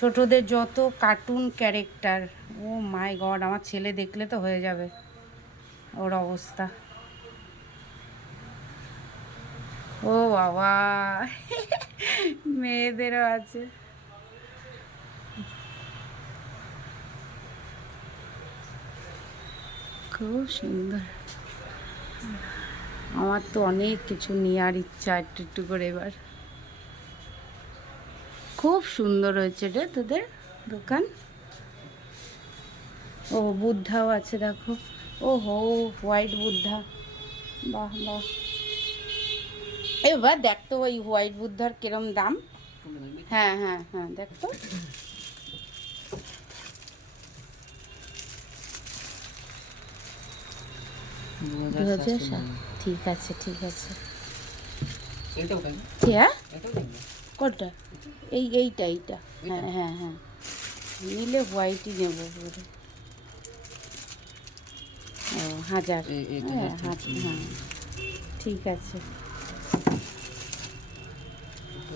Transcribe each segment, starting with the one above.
ছোটদের যত cartoon character, ও মাই god, আমার ছেলে দেখলে তো হয়ে যাবে ওর অবস্থা। ও বাবা, মেয়েদেরও আছে। খুব সুন্দর। আমার তো অনেক কিছু নেওয়ার ইচ্ছা একটু একটু করে এবার। খুব সুন্দর হয়েছে রে তোদের দোকান। ও বুদ্ধাও আছে দেখো। ও হো, হোয়াইট বুদ্ধা, বাহ বাহ। এবার দেখ তো ওই হোয়াইট বুদ্ধার কিরম দাম। হ্যাঁ হ্যাঁ হ্যাঁ, দেখ তো। ঠিক আছে ঠিক আছে। হ্যাঁ কোনটা? এইটা এইটা, হ্যাঁ হ্যাঁ হ্যাঁ, নিলে হোয়াইটই নেবো পুরো। ও 1000, হ্যাঁ হ্যাঁ ঠিক আছে।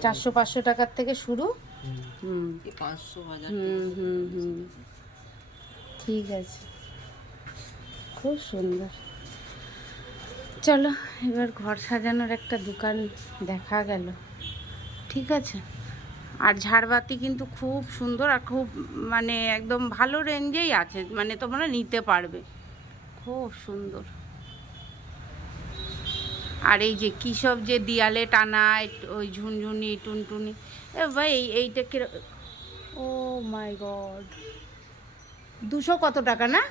400-500 টাকার থেকে শুরু। হুম, 500-1000। হুম হুম হুম, ঠিক আছে, খুব সুন্দর। চলো এবার ঘর সাজানোর একটা দোকান দেখা গেল, ঠিক আছে। আর ঝাড়বাতি কিন্তু খুব সুন্দর আর খুব মানে একদম ভালো রেঞ্জেই আছে, মানে তোমরা নিতে পারবে, খুব সুন্দর। আর এই যে কী সব যে দেয়ালে টানা ওই ঝুনঝুনি টুনটুনি, এ ভাই এইটা কিরকম, ও মাই গড, 200 কত টাকা না?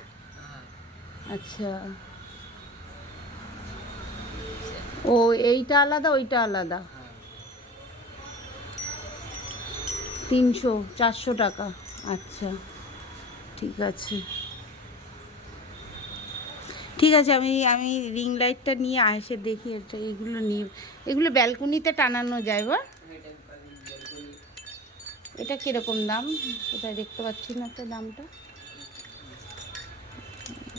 আচ্ছা, ও এইটা আলাদা ওইটা আলাদা, 300-400 টাকা। আচ্ছা ঠিক আছে ঠিক আছে, আমি আমি রিং লাইটটা নিয়ে এসে দেখি এটা, এগুলো নিয়ে, এগুলো ব্যালকনিতে টানানো যায় বা? এটা কীরকম দাম? কোথায় দেখতে পাচ্ছি না তো দামটা,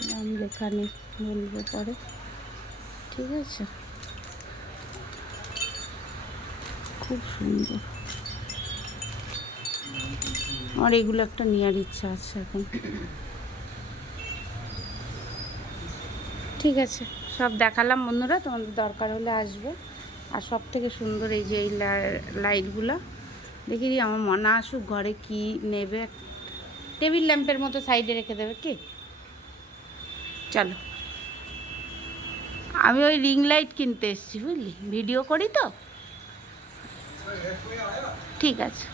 দাম লেখা নেই, বলবো পরে, ঠিক আছে। খুব সুন্দর, আমার এগুলো একটা নেওয়ার ইচ্ছা আছে এখন। ঠিক আছে, সব দেখালাম বন্ধুরা, তোমাদের দরকার হলে আসবে। আর সব থেকে সুন্দর এই যে এই লাইটগুলো দেখি, আমার মনে আসুক ঘরে কি নেবে, টেবিল ল্যাম্পের মতো সাইডে রেখে দেবে কি। চলো, আমি ওই রিং লাইট কিনতে এসেছি বুঝলি, ভিডিও করি তো। ঠিক আছে।